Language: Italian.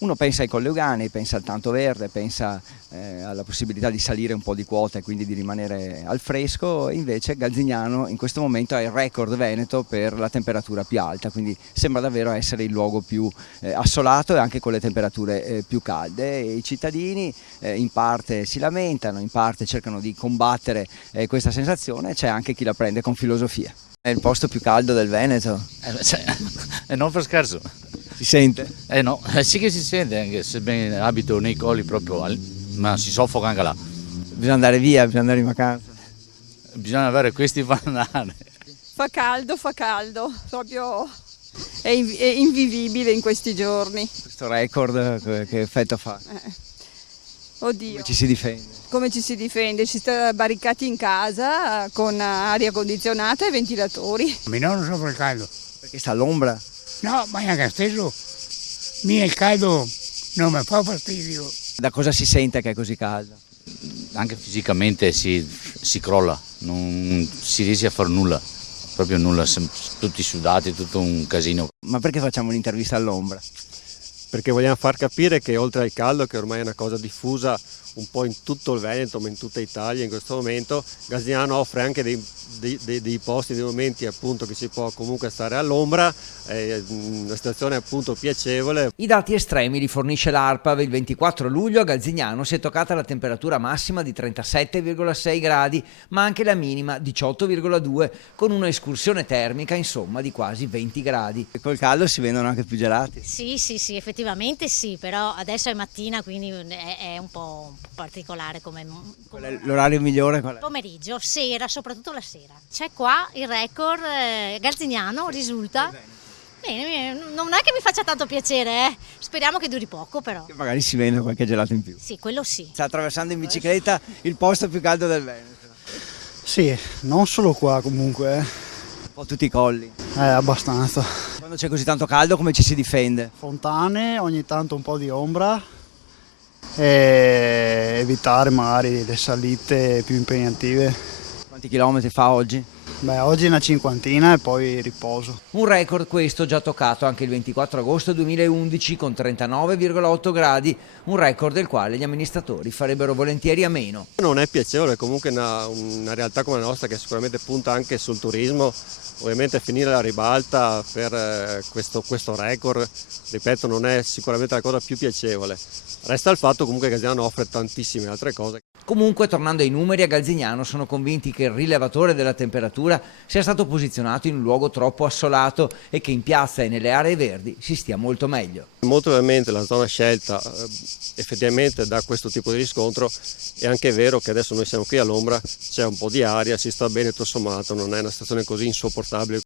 Uno pensa ai Colli Euganei, pensa al tanto verde, pensa alla possibilità di salire un po' di quota e quindi di rimanere al fresco, e invece Galzignano in questo momento ha il record veneto per la temperatura più alta, quindi sembra davvero essere il luogo più assolato e anche con le temperature più calde. E i cittadini in parte si lamentano, in parte cercano di combattere questa sensazione, c'è anche chi la prende con filosofia. È il posto più caldo del Veneto. Non per scherzo. Si sente? No, sì che si sente, anche se ben abito nei colli proprio, ma si soffoca anche là. Bisogna andare via, bisogna andare in vacanza. Bisogna avere questi banane. Fa caldo, proprio è invivibile in questi giorni. Questo record che effetto fa? Oddio. Come ci si difende? Come ci si difende? Si sta barricati in casa con aria condizionata e ventilatori. Mi non sopra il caldo. Perché sta all'ombra? No, ma anche stesso. Il caldo non mi fa fastidio. Da cosa si sente che è così caldo? Anche fisicamente si crolla, non si riesce a fare nulla, proprio nulla, tutti sudati, tutto un casino. Ma perché facciamo un'intervista all'ombra? Perché vogliamo far capire che oltre al caldo, che ormai è una cosa diffusa un po' in tutto il Veneto, ma in tutta Italia in questo momento, Galzignano offre anche dei posti, dei momenti appunto che si può comunque stare all'ombra, una situazione appunto piacevole. I dati estremi li fornisce l'ARPAV. Il 24 luglio a Galzignano si è toccata la temperatura massima di 37,6 gradi, ma anche la minima 18,2, con un'escursione termica insomma di quasi 20 gradi. E col caldo si vendono anche più gelati? Sì, effettivamente sì, però adesso è mattina, quindi è un po' particolare come L'orario migliore qual è? pomeriggio, sera, soprattutto la sera. C'è qua il record Galzignano, risulta. Bene, non è che mi faccia tanto piacere, speriamo che duri poco però. Che magari si vende qualche gelato in più. Sì, quello sì. Sta attraversando in bicicletta il posto più caldo del Veneto. Sì, non solo qua comunque. Un po' tutti i colli. Abbastanza. Quando c'è così tanto caldo come ci si difende? Fontane, ogni tanto un po' di ombra e evitare magari le salite più impegnative. Quanti chilometri fa oggi? Oggi una cinquantina e poi riposo. Un record questo già toccato anche il 24 agosto 2011 con 39,8 gradi, un record del quale gli amministratori farebbero volentieri a meno. Non è piacevole, comunque una realtà come la nostra che sicuramente punta anche sul turismo, ovviamente finire la ribalta per questo record, ripeto, non è sicuramente la cosa più piacevole. Resta il fatto comunque che Galzignano offre tantissime altre cose. Comunque, tornando ai numeri, a Galzignano sono convinti che il rilevatore della temperatura sia stato posizionato in un luogo troppo assolato e che in piazza e nelle aree verdi si stia molto meglio. Molto probabilmente la zona scelta effettivamente dà questo tipo di riscontro. È anche vero che adesso noi siamo qui all'ombra, c'è un po' di aria, si sta bene tutto sommato, non è una situazione così insopportabile.